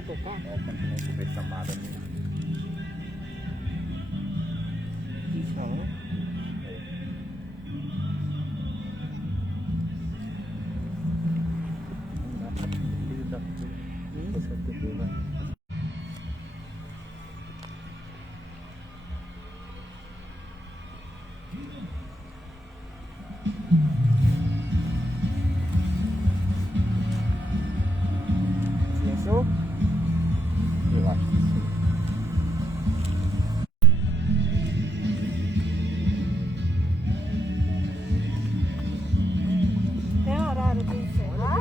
vai tocar? Ó, quando receber chamada ali. Isso, né? Não dá pra pedir da você atender, vai. Silenciou? Eu acho que sim. Tem horário de encerrar?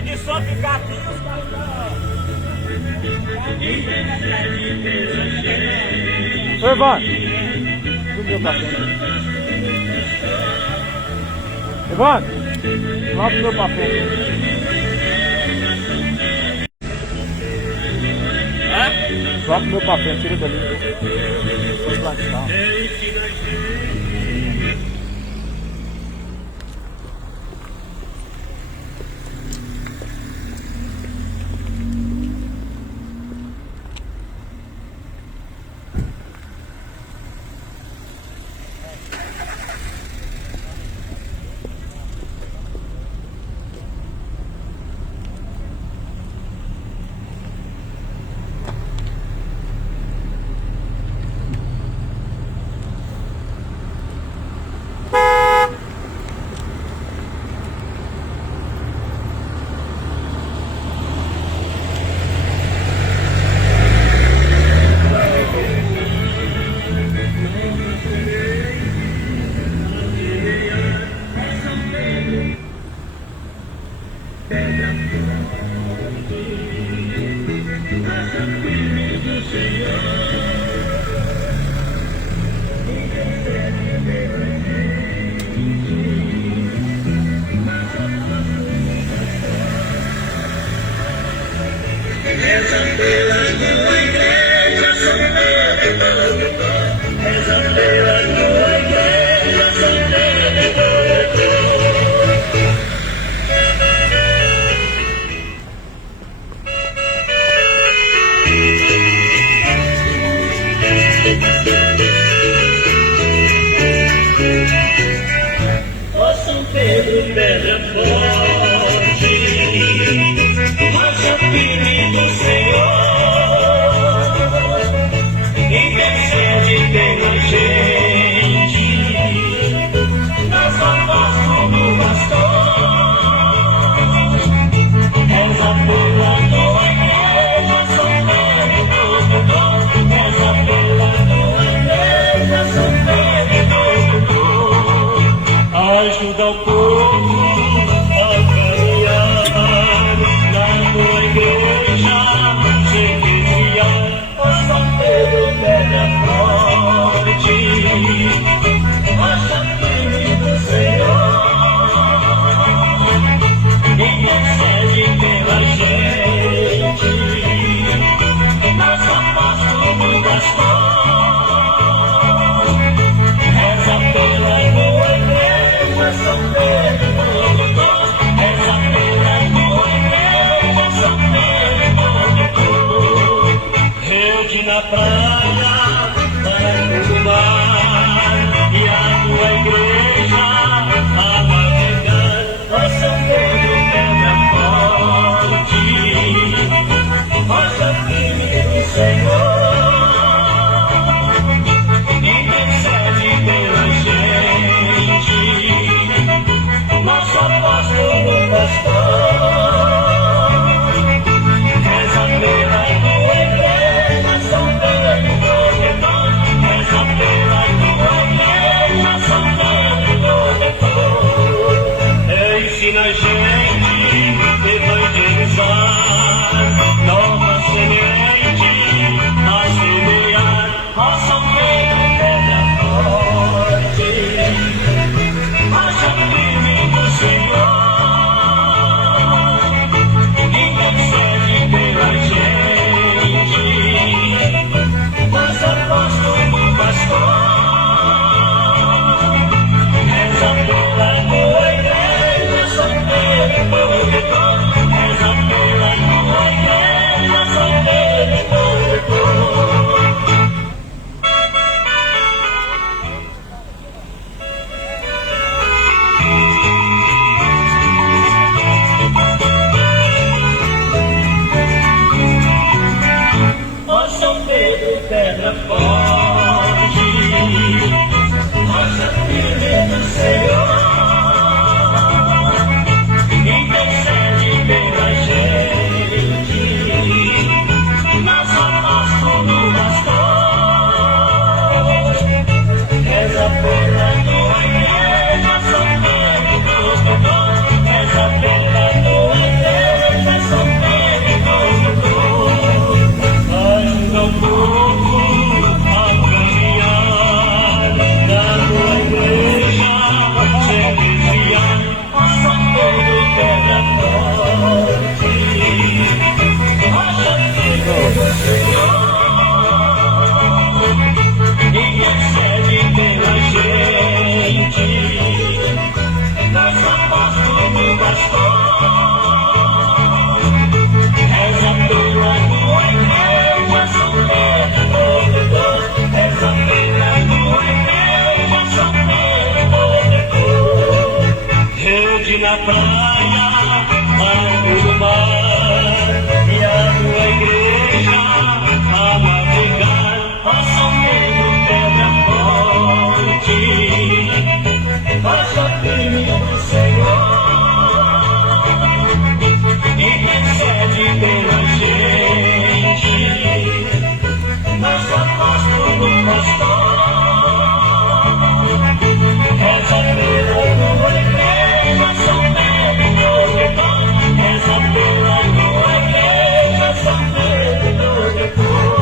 pode só ficar aqui e os caras Ô, Evandro, subiu pra frente. Evandro, lá pro meu papel. Só pro meu papel, tira dali. Foi lá de cá. Ajuda o povo a caminhar na tua igreja, se desviar, ó São Pedro, pedra forte, rocha firme do Senhor, intercede pela gente, nosso apóstolo pastor, reza pela boa igreja, São Pedro Protetor, reza pela tua igreja, São Pedro Protetor. Rede na praia, barco no mar, e a tua igreja a navegar, ó São Pedro, pedra forte, rocha firme do Senhor, intercede pela gente, nosso apóstolo pastor, reza pela tua igreja, São Pedro. na praia, barco no mar, e a tua igreja a navegar, ó São Pedro, pedra forte, rocha firme do Senhor, intercede pela gente, nosso apóstolo pastor. Reza pela tua igreja, São Pedro, protetor. Reza pela tua igreja, São Pedro, protetor.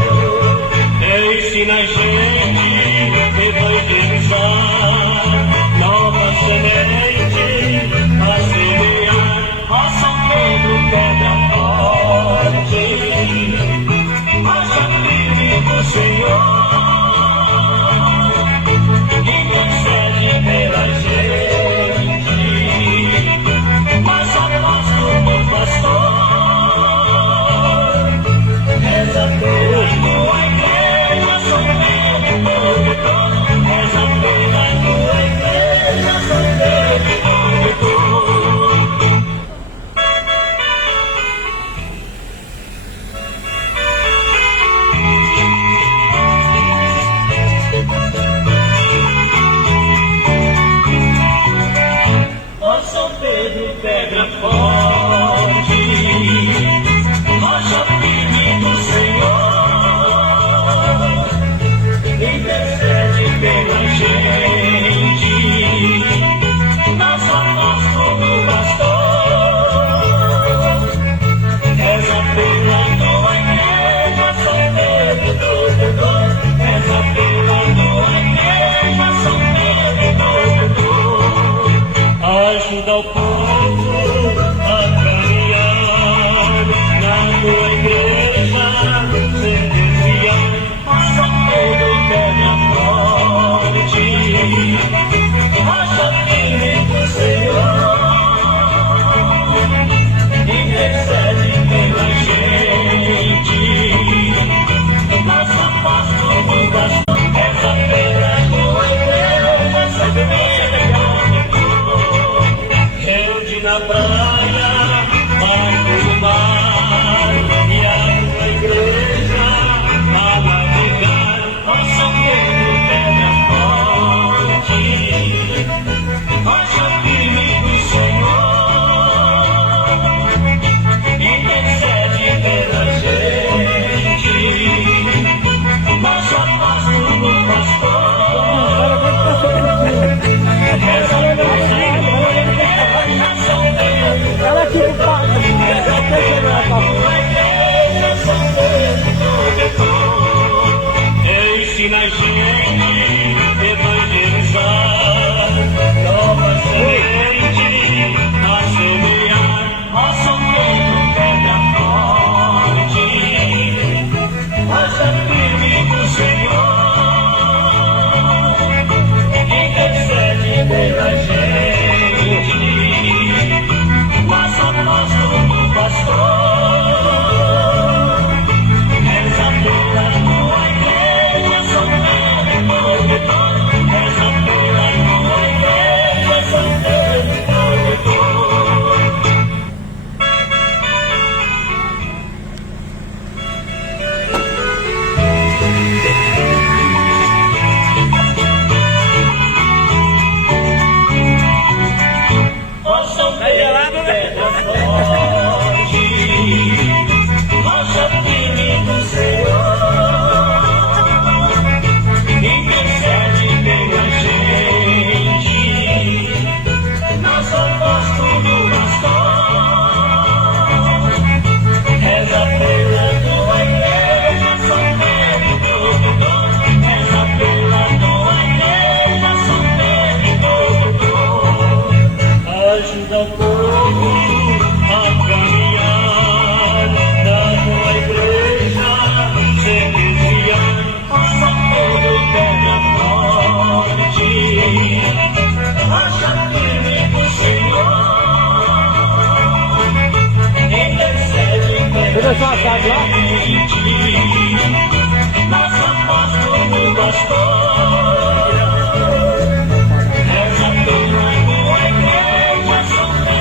Ensina a gente a evangelizar, nova semente a semear. Ó São Pedro, pedra forte, rocha firme do Senhor. Intercede pela gente, mas apóstolo pastor, reza pela tua igreja, São Pedro, protetor. Reza pela tua igreja, São Pedro, protetor. Ó São Pedro, pedra forte, rocha firme do Senhor, intercede pela gente, nosso apóstolo pastor. Reza pela tua igreja, São Pedro, protetor. Reza pela tua igreja, São Pedro, protetor. Ajuda o povo a caminhar na tua igreja, sem desviar. Ó São Pedro, pedra forte, rocha firme do Senhor, intercede pela gente, nosso apóstolo pastor. Reza pela tua igreja, São Pedro, na praia, barco no mar, e a tua igreja a navegar. Ó São Pedro, pedra forte, rocha firme do Senhor, intercede pela gente, nosso apóstolo pastor. Reza pela Ela aqui no palco. Ensina a gente a evangelizar, nova semente a semear. Ó São Pedro, pedra forte, rocha firme do Senhor, intercede pela gente, nosso apóstolo pastor. Reza pela tua igreja, São Pedro, protetor. Reza pela tua igreja, São Pedro, protetor. Ó São Pedro, pedra forte, rocha firme do Senhor, intercede pela gente, nosso apóstolo pastor. Reza pela tua igreja, São Pedro, protetor. Reza pela tua igreja, São Pedro, protetor. Ajuda o povo a caminhar na tua igreja, sem desviar. Ó São Pedro, pedra forte, rocha firme do Senhor, intercede pela gente, nosso apóstolo pastor. Reza pela tua igreja, São Pedro.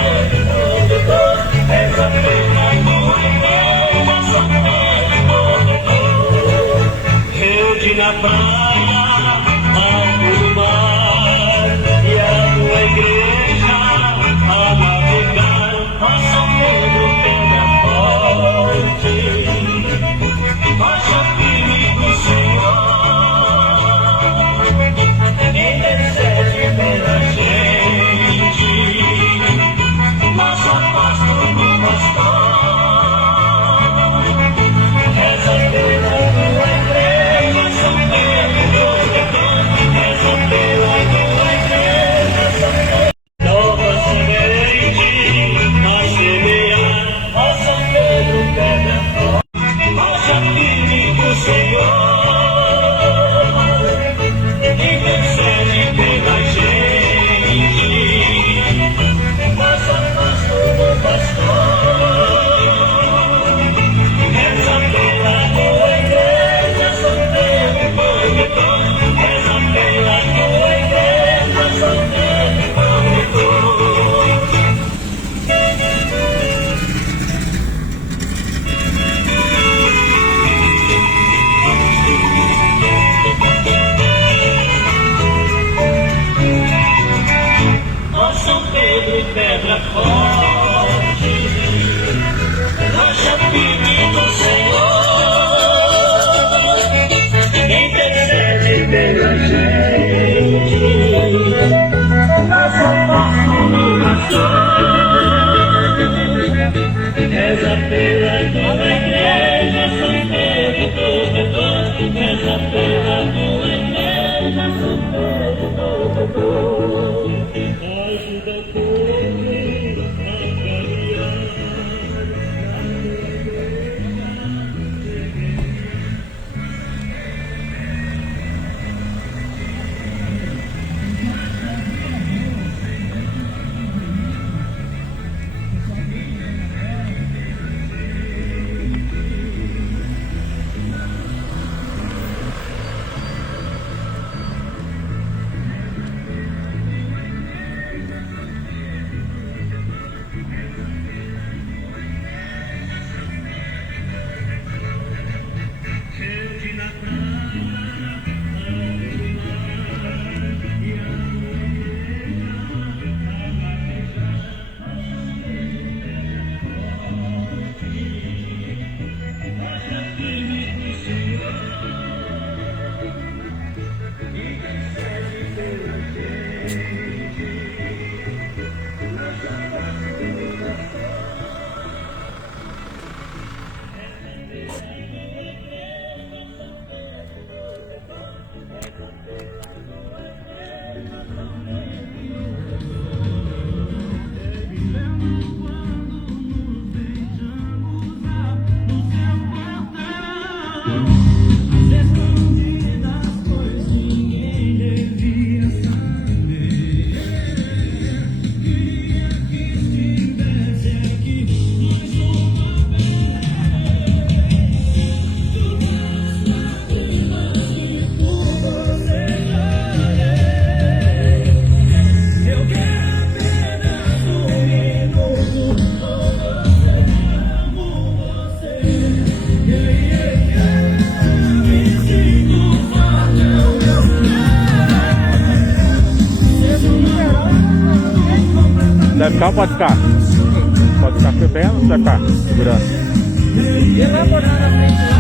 Deve ficar ou pode ficar? Pode ficar bebendo ou vai ficar segurando? E lá morar na frente lá.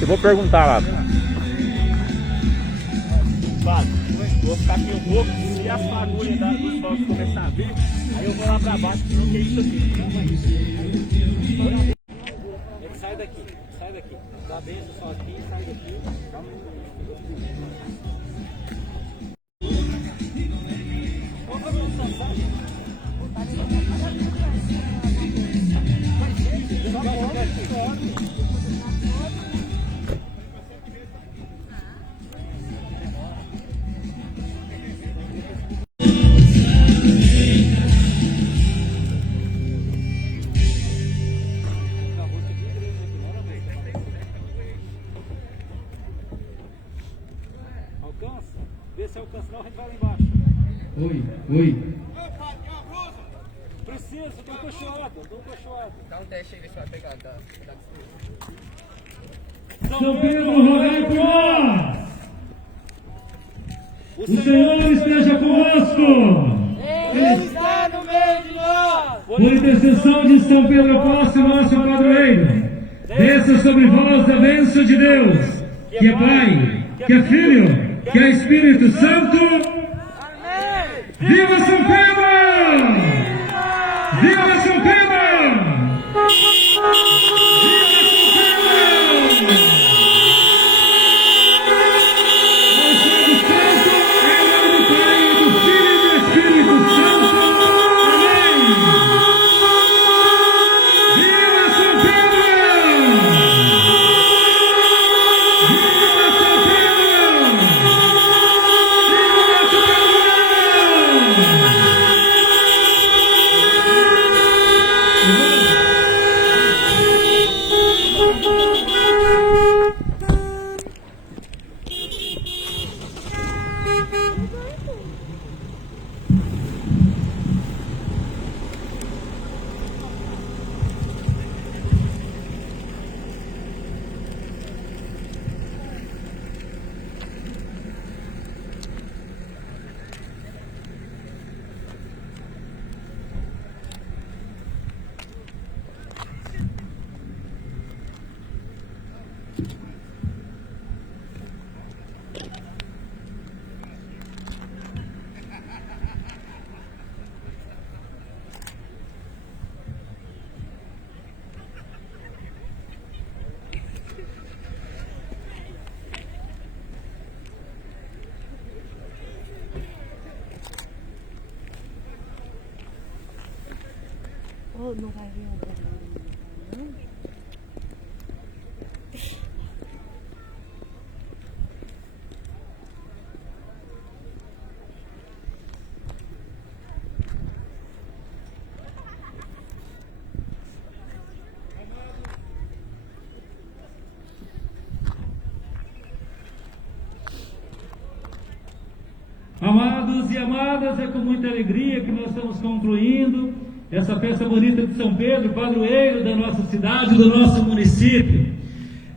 Eu vou perguntar lá. Fábio, vou ficar aqui um pouco, se a fagulha dos fogos começar a vir, aí eu vou lá pra baixo, não que é isso aqui. Sai daqui, dá benção só aqui, sai daqui. Alcança? Vê se alcança, não, a gente vai lá embaixo. Oi. Precisa, eu dou um cochoado. Dá um teste aí, ver se vai pegar. São Pedro, rogai por nós! O Senhor esteja conosco! Ele está no meio de nós! Por intercessão de São Pedro Apóstolo, nosso padroeiro, desça sobre vós a bênção de Deus, que é Pai, que é Filho, que é Espírito Santo. Amém! Viva São Pedro! Viva São Pedro! não vai vir um barulho, não? Amados e amadas, é com muita alegria que nós estamos concluindo essa festa bonita de São Pedro, padroeiro da nossa cidade, do nosso município.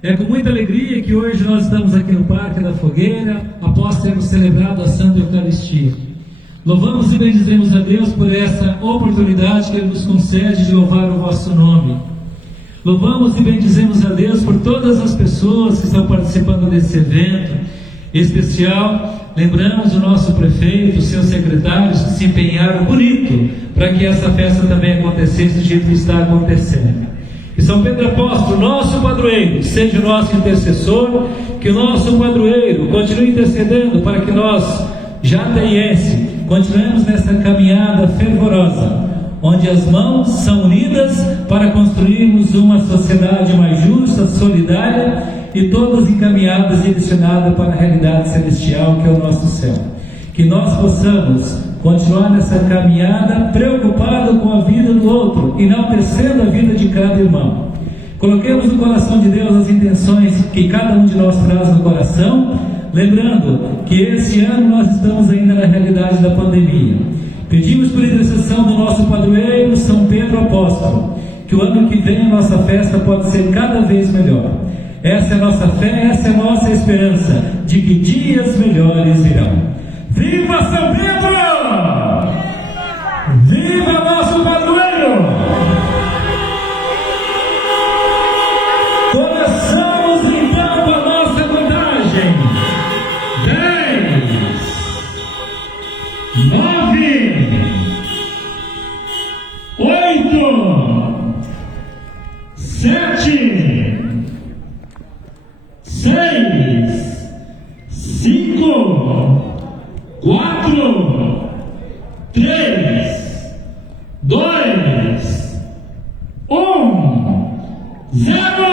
É com muita alegria que hoje nós estamos aqui no Parque da Fogueira, após termos celebrado a Santa Eucaristia. Louvamos e bendizemos a Deus por essa oportunidade que Ele nos concede de louvar o vosso nome. Louvamos e bendizemos a Deus por todas as pessoas que estão participando desse evento especial. Lembramos o nosso prefeito, os seus secretários que se empenharam bonito para que essa festa também acontecesse do jeito que está acontecendo. Que São Pedro Apóstolo, nosso padroeiro, seja o nosso intercessor, que o nosso padroeiro continue intercedendo para que nós, jataiense, continuemos nessa caminhada fervorosa, onde as mãos são unidas para construirmos uma sociedade mais justa, solidária e todas encaminhadas e direcionadas para a realidade celestial que é o nosso céu. Que nós possamos continuar nessa caminhada preocupado com a vida do outro, enaltecendo a vida de cada irmão. Coloquemos no coração de Deus as intenções que cada um de nós traz no coração, lembrando que esse ano nós estamos ainda na realidade da pandemia. Pedimos por intercessão do nosso padroeiro São Pedro Apóstolo, que o ano que vem a nossa festa pode ser cada vez melhor. Essa é a nossa fé, essa é a nossa esperança, de que dias melhores virão. Viva São Pedro! Viva nosso padroeiro! Começamos então a nossa contagem. 10, 9, 8, 7, 6, 5, 4, 3, 2, 1, 0.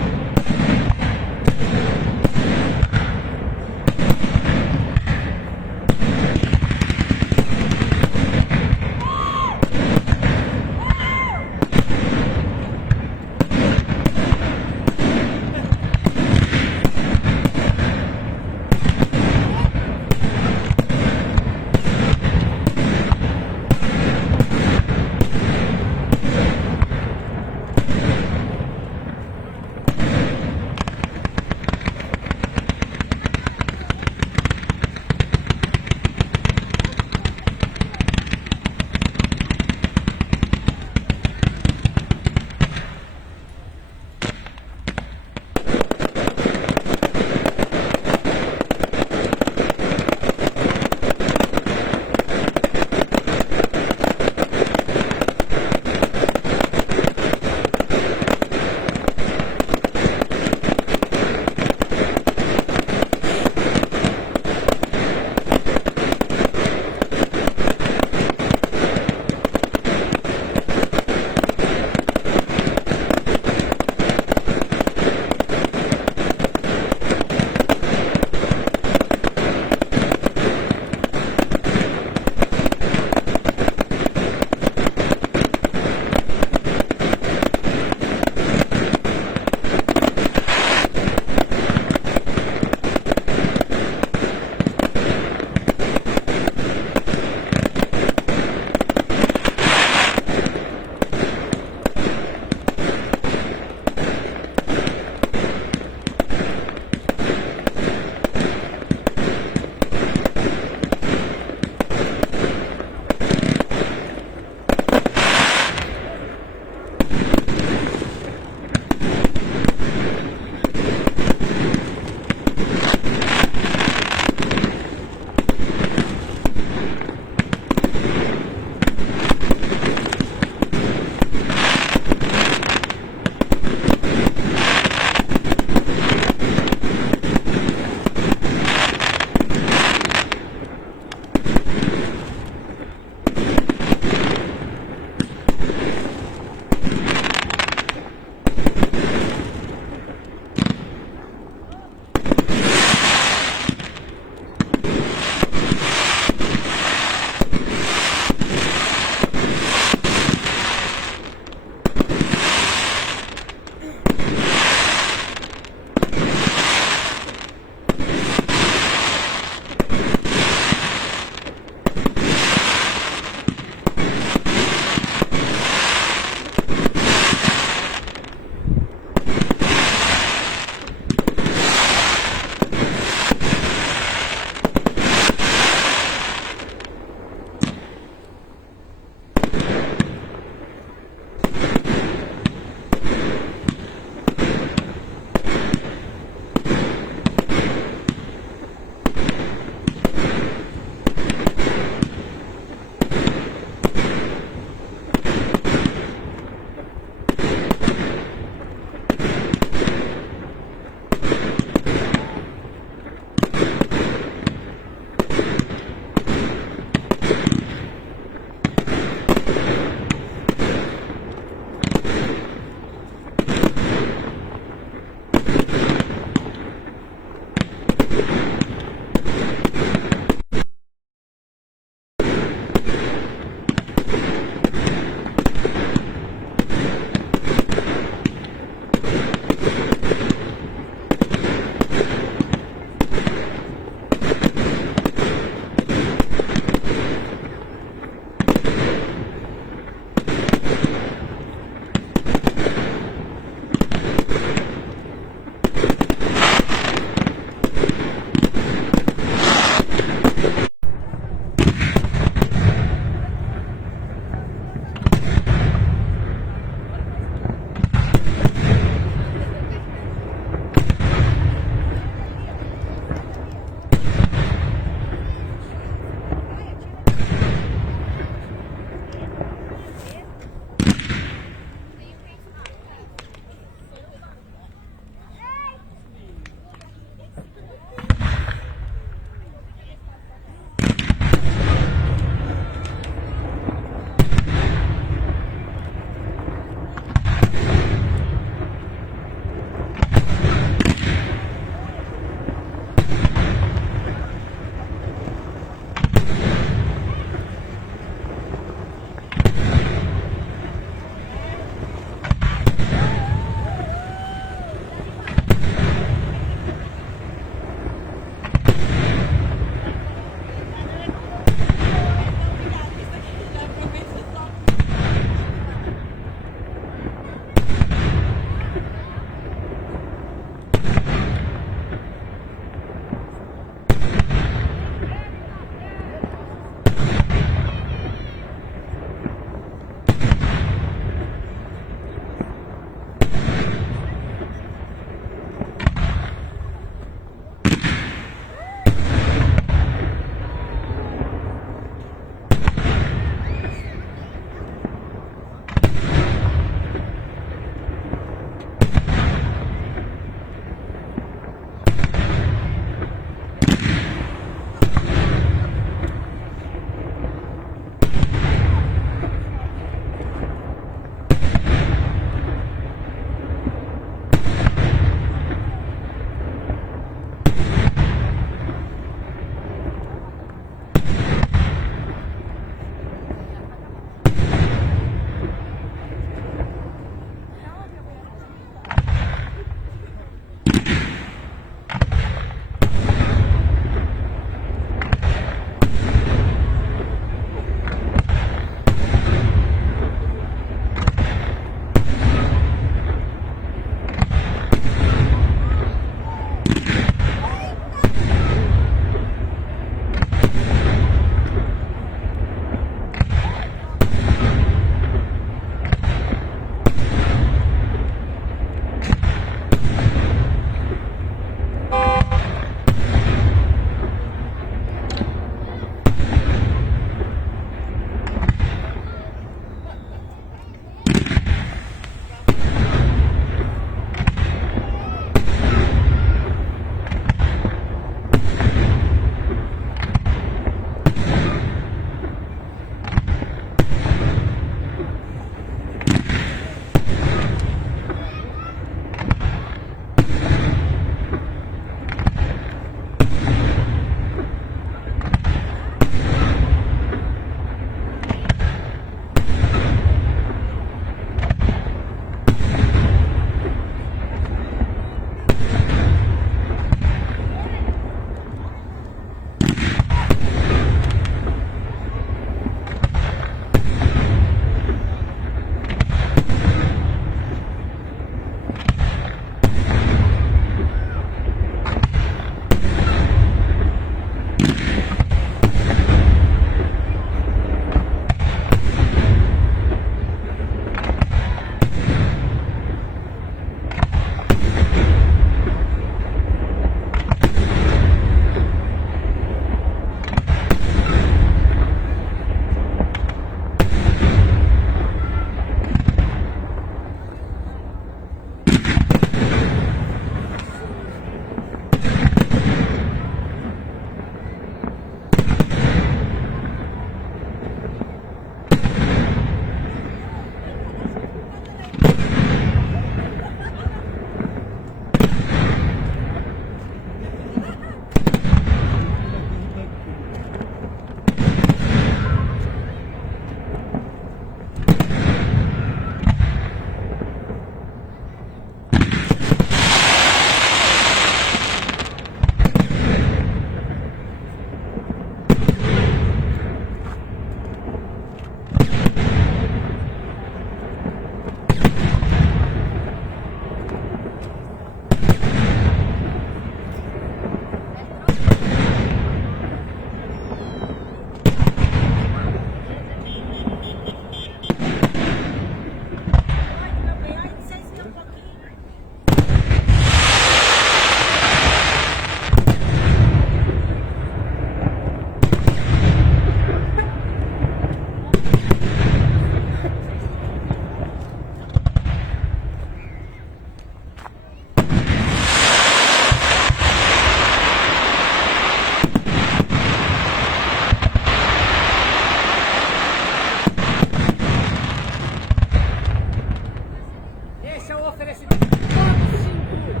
festa nesse dia. Todos Xingu.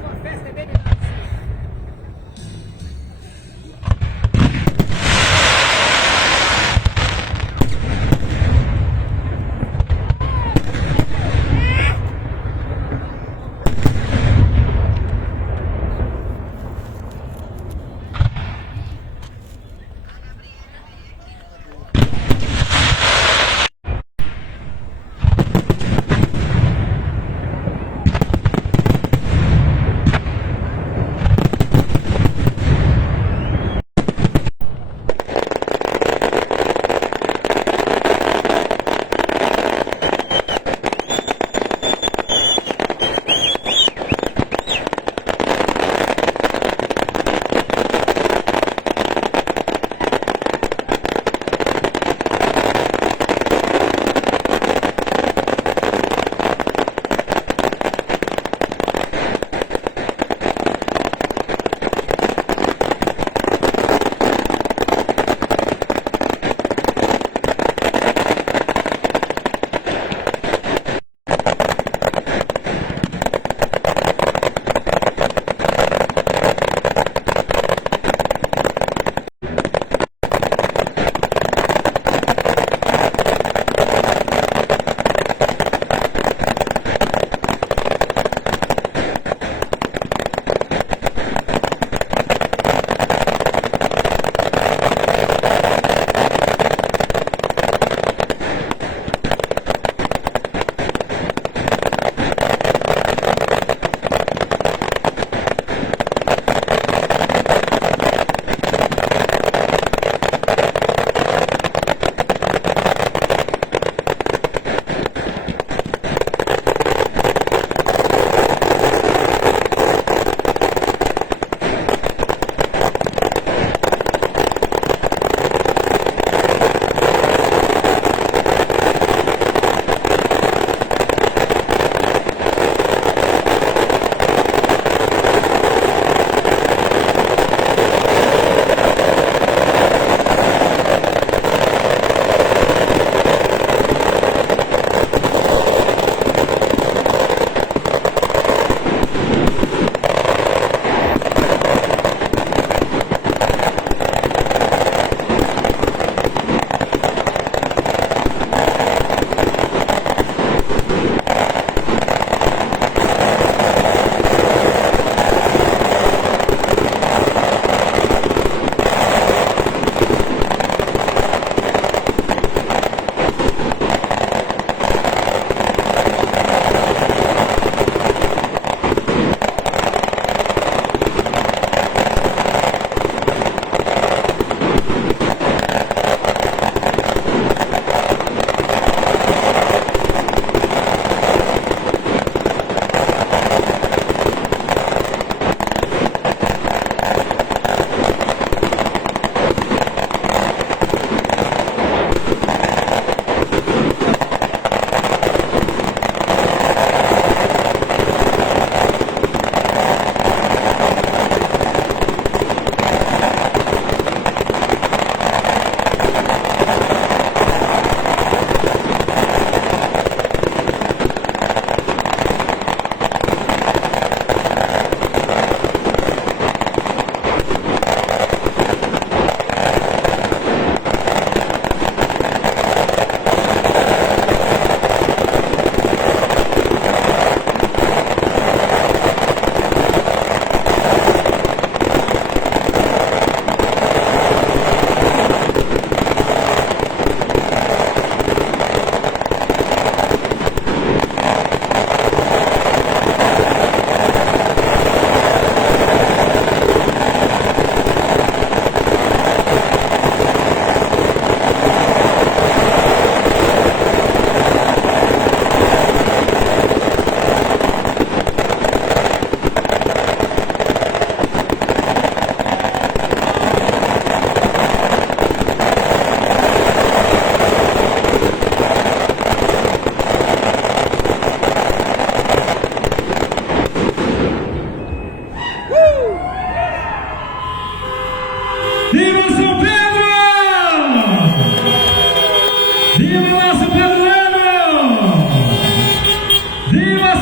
Sua festa é bem melhor.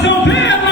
São Pedro!